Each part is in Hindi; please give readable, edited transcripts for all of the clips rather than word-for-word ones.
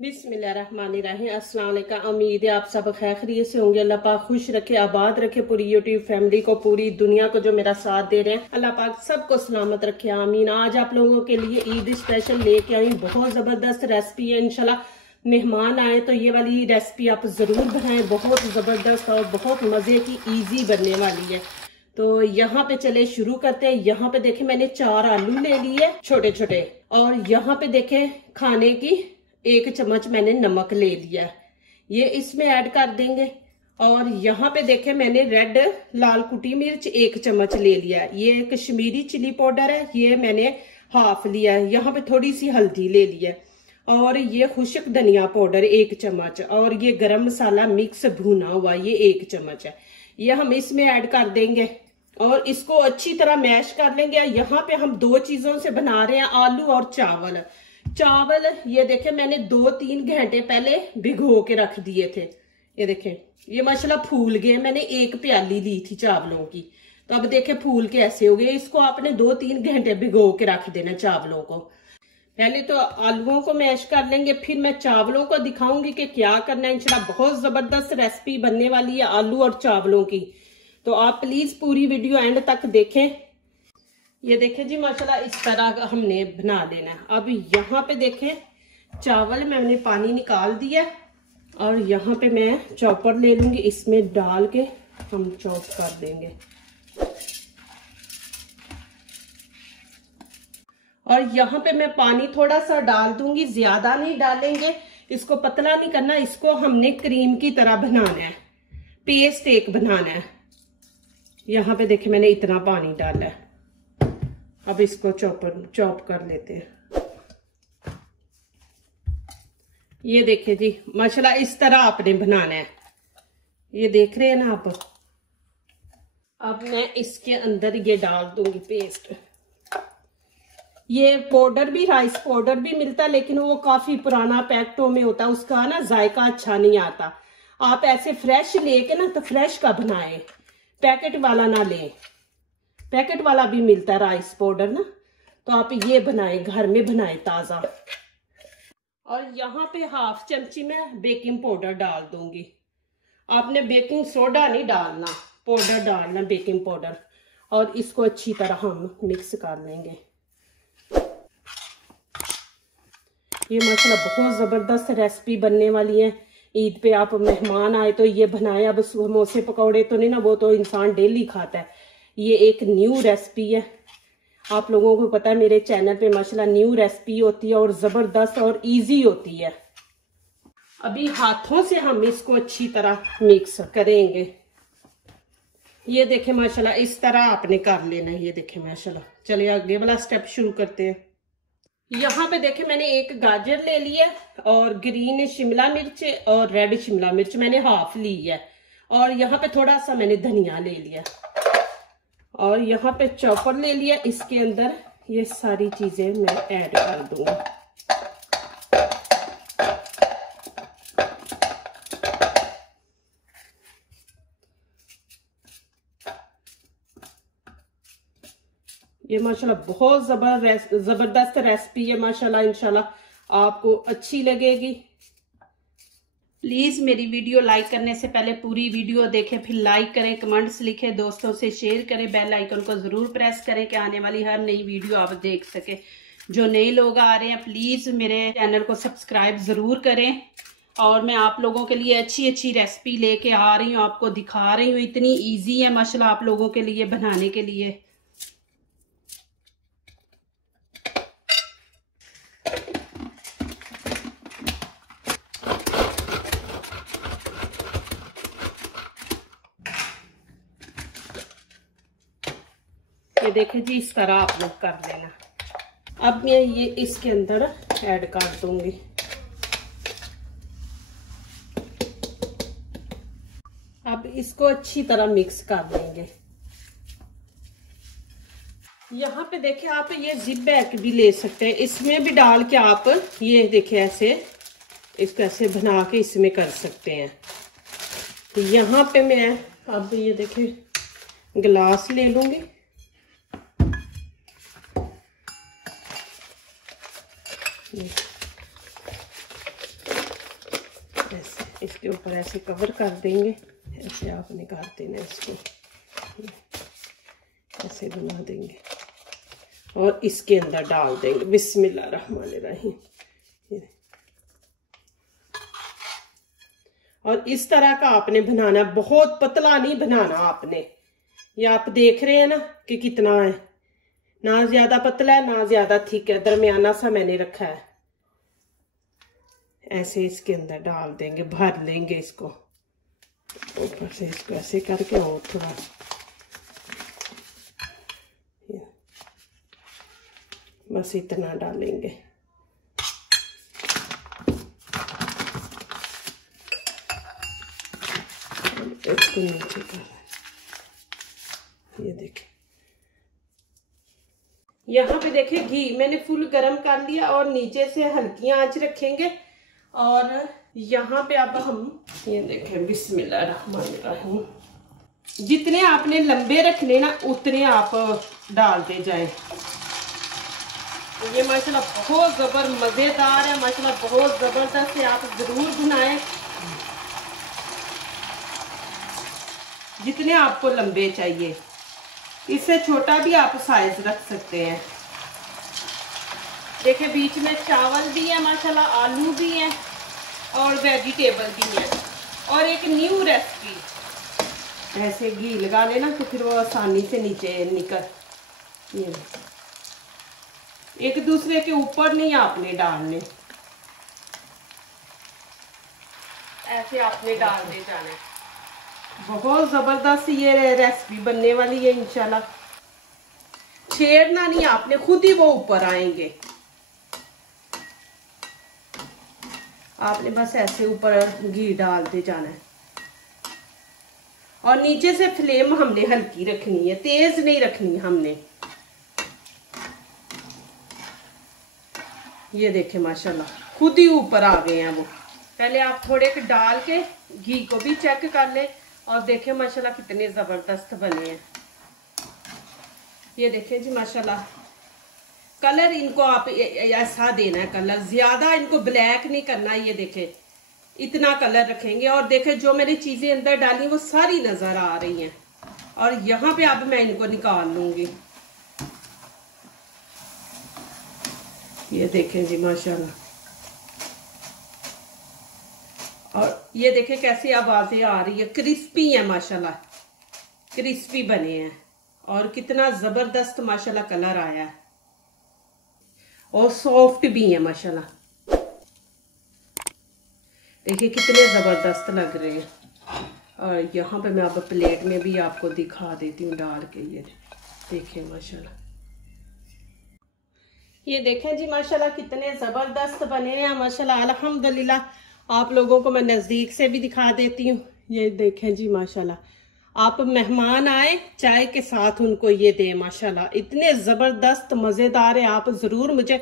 बिस्मिल्लाहिर्रहमानिर्रहीम। अस्सलाम वालेकुम। उम्मीद है आप सब खैर खैरियत से होंगे। अल्लाह पाक खुश रखे, आबाद रखे पूरी यूट्यूब फैमिली को, पूरी दुनिया को जो मेरा साथ दे रहे हैं। अल्लाह पाक सबको सलामत रखे, आमीन। आज आप लोगों के लिए ईद स्पेशल लेके आई, बहुत जबरदस्त रेसिपी है। इंशाल्लाह मेहमान आए तो ये वाली रेसिपी आप जरूर बनाएं, बहुत जबरदस्त और बहुत मजे की ईजी बनने वाली है। तो यहाँ पे चले शुरू करते हैं। यहाँ पे देखे मैंने 4 आलू ले लिए छोटे छोटे, और यहाँ पे देखे खाने की 1 चम्मच मैंने नमक ले लिया, ये इसमें ऐड कर देंगे। और यहाँ पे देखे मैंने रेड लाल कुटी मिर्च 1 चम्मच ले लिया, ये कश्मीरी चिली पाउडर है, ये मैंने हाफ लिया है। यहाँ पे थोड़ी सी हल्दी ले लिया, और ये खुश्क धनिया पाउडर 1 चम्मच, और ये गरम मसाला मिक्स भुना हुआ ये 1 चम्मच है, ये हम इसमें ऐड कर देंगे और इसको अच्छी तरह मैश कर लेंगे। यहाँ पे हम 2 चीजों से बना रहे हैं, आलू और चावल। चावल ये देखें मैंने 2-3 घंटे पहले भिगो के रख दिए थे, ये देखें ये माशाल्लाह फूल गए। मैंने 1 प्याली ली थी चावलों की, तो अब देखें फूल के ऐसे हो गए। इसको आपने 2-3 घंटे भिगो के रख देना चावलों को। पहले तो आलूओं को मैश कर लेंगे, फिर मैं चावलों को दिखाऊंगी कि क्या करना है। इंशाल्लाह बहुत जबरदस्त रेसिपी बनने वाली है आलू और चावलों की, तो आप प्लीज पूरी वीडियो एंड तक देखें। ये देखें जी माशाल्लाह इस तरह हमने बना लेना है। अब यहाँ पे देखें चावल मैंने पानी निकाल दिया, और यहाँ पे मैं चॉपर ले लूंगी, इसमें डाल के हम चॉप कर देंगे। और यहाँ पे मैं पानी थोड़ा सा डाल दूंगी, ज्यादा नहीं डालेंगे, इसको पतला नहीं करना, इसको हमने क्रीम की तरह बनाना है, पेस्ट एक बनाना है। यहाँ पे देखे मैंने इतना पानी डाला है। अब इसको चॉप कर लेते हैं। ये देखिए जी माशाल्लाह इस तरह आपने बनाना है, ये देख रहे हैं ना आप। अब मैं इसके अंदर ये डाल दूंगी पेस्ट। ये पाउडर भी, राइस पाउडर भी मिलता है, लेकिन वो काफी पुराना पैकेटों में होता है, उसका ना जायका अच्छा नहीं आता। आप ऐसे फ्रेश लेके ना तो फ्रेश का बनाए, पैकेट वाला ना लें। पैकेट वाला भी मिलता है राइस पाउडर ना, तो आप ये बनाएं, घर में बनाएं ताजा। और यहाँ पे हाफ चमची में बेकिंग पाउडर डाल दूंगी। आपने बेकिंग सोडा नहीं डालना, पाउडर डालना बेकिंग पाउडर, और इसको अच्छी तरह हम मिक्स कर लेंगे। ये माशाल्लाह बहुत जबरदस्त रेसिपी बनने वाली है। ईद पे आप मेहमान आए तो ये बनाए। अब समोसे पकौड़े तो नहीं ना, वो तो इंसान डेली खाता है, ये एक न्यू रेसिपी है। आप लोगों को पता है मेरे चैनल पे माशाल्लाह न्यू रेसिपी होती है और जबरदस्त और इजी होती है। अभी हाथों से हम इसको अच्छी तरह मिक्स करेंगे। ये देखें माशाल्लाह इस तरह आपने कर लेना है। ये देखें माशाल्लाह। चलिए आगे वाला स्टेप शुरू करते हैं। यहाँ पे देखें मैंने 1 गाजर ले लिया, और ग्रीन शिमला मिर्च और रेड शिमला मिर्च मैंने हाफ ली है, और यहाँ पे थोड़ा सा मैंने धनिया ले लिया, और यहाँ पे चॉपर ले लिया। इसके अंदर ये सारी चीजें मैं ऐड कर दूंगा। ये माशाल्लाह बहुत जबरदस्त रेसिपी है माशाल्लाह, इंशाल्लाह आपको अच्छी लगेगी। प्लीज मेरी वीडियो लाइक करने से पहले पूरी वीडियो देखें, फिर लाइक करें, कमेंट्स लिखें, दोस्तों से शेयर करें, बेल आइकन को जरूर प्रेस करें कि आने वाली हर नई वीडियो आप देख सके। जो नए लोग आ रहे हैं प्लीज मेरे चैनल को सब्सक्राइब जरूर करें। और मैं आप लोगों के लिए अच्छी अच्छी रेसिपी लेके आ रही हूँ, आपको दिखा रही हूँ। इतनी ईजी है माशाल्लाह आप लोगों के लिए बनाने के लिए। ये देखें जी इस तरह आप लोग कर लेना। अब मैं ये इसके अंदर ऐड कर दूंगी। अब इसको अच्छी तरह मिक्स कर देंगे। यहाँ पे देखिए आप ये जिप बैग भी ले सकते हैं, इसमें भी डाल के आप ये देखिए ऐसे इसको ऐसे बना के इसमें कर सकते हैं। तो यहाँ पे मैं अब ये देखिए गिलास ले लूंगी, ऐसे इसके ऊपर ऐसे कवर कर देंगे, ऐसे आप निकाल देना इसको, ऐसे बना देंगे और इसके अंदर डाल देंगे। बिस्मिल्लाहिर्रहमानिर्रहीम। और इस तरह का आपने बनाना, बहुत पतला नहीं बनाना आपने। ये आप देख रहे हैं ना कि कितना है, ना ज्यादा पतला है ना ज्यादा थिक है, दरमियाना सा मैंने रखा है। ऐसे इसके अंदर डाल देंगे, भर लेंगे इसको ऊपर से, इसको ऐसे करके और थोड़ा बस इतना डालेंगे। इसको नीचे कर, ये देखें, यहाँ पे देखें घी मैंने फुल गरम कर लिया और नीचे से हल्की आंच रखेंगे। और यहाँ पे अब हम ये देखें, बिस्मिल्लाहिर्रहमानिर्रहीम, जितने आपने लंबे रखने ना उतने आप डालते जाएं। ये माशाल्लाह बहुत जबर मजेदार है, माशाल्लाह बहुत जबरदस्त है, आप जरूर बनाएं। जितने आपको लंबे चाहिए, इससे छोटा भी आप साइज रख सकते हैं। देखिए बीच में चावल भी है माशाल्लाह, आलू भी है और वेजिटेबल भी है। और एक न्यू रेसिपी, ऐसे घी लगा लेना तो फिर वो आसानी से नीचे निकल, ये एक दूसरे के ऊपर नहीं आपने डालने, ऐसे आपने डाल दे जाना। बहुत जबरदस्त ये रेसिपी बनने वाली है इंशाल्लाह। छेड़ना नहीं आपने, खुद ही वो ऊपर आएंगे। आपने बस ऐसे ऊपर घी डालते जाना है। और नीचे से फ्लेम हमने हल्की रखनी है, तेज नहीं रखनी हमने। ये देखें माशाल्लाह खुद ही ऊपर आ गए हैं वो। पहले आप थोड़े के डाल के घी को भी चेक कर ले और देखें माशाल्लाह कितने जबरदस्त बने हैं। ये देखें जी माशाल्लाह, कलर इनको आप ऐसा देना है, कलर ज्यादा इनको ब्लैक नहीं करना। ये देखें इतना कलर रखेंगे। और देखें जो मैंने चीजें अंदर डाली वो सारी नजर आ रही हैं। और यहाँ पे अब मैं इनको निकाल लूंगी। ये देखें जी माशाल्लाह, और ये देखें कैसी आवाजें आ रही है, क्रिस्पी है माशाल्लाह, क्रिस्पी बने हैं और कितना जबरदस्त माशाल्लाह कलर आया है और सॉफ्ट भी है माशाल्लाह। देखिए कितने जबरदस्त लग रहे हैं। और यहाँ पे मैं अब प्लेट में भी आपको दिखा देती हूँ डाल के। ये देखिए माशाल्लाह, ये देखें जी माशाल्लाह कितने जबरदस्त बने हैं माशाल्लाह अल्हम्दुलिल्लाह। आप लोगों को मैं नजदीक से भी दिखा देती हूँ। ये देखें जी माशाल्लाह, आप मेहमान आए चाय के साथ उनको ये दें माशाल्लाह, इतने जबरदस्त मजेदार है। आप जरूर मुझे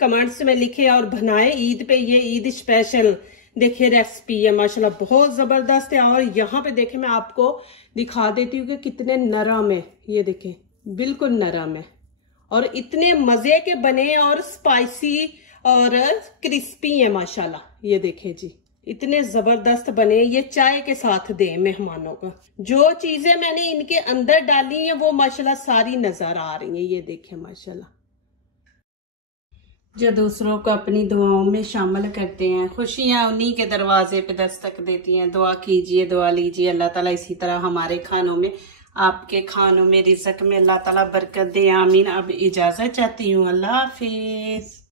कमेंट्स में लिखें और बनाएं ईद पे। ये ईद स्पेशल देखिए रेसिपी है माशाल्लाह, बहुत जबरदस्त है। और यहाँ पे देखें मैं आपको दिखा देती हूँ कि कितने नरम है। ये देखें बिल्कुल नरम है और इतने मजे के बने और स्पाइसी और क्रिस्पी है माशाल्लाह। ये देखें जी इतने जबरदस्त बने। ये चाय के साथ दें मेहमानों को। जो चीजें मैंने इनके अंदर डाली हैं वो माशाल्लाह सारी नजर आ रही हैं। ये देखें माशाल्लाह। जो दूसरों को अपनी दुआओं में शामिल करते हैं, खुशियां उन्हीं के दरवाजे पे दस्तक देती हैं। दुआ कीजिए, दुआ लीजिए, अल्लाह ताला इसी तरह हमारे खानों में, आपके खानों में, रिज़्क़ में अल्लाह ताला बरकत दे। आमीन। अब इजाजत चाहती हूँ, अल्लाह हाफिज।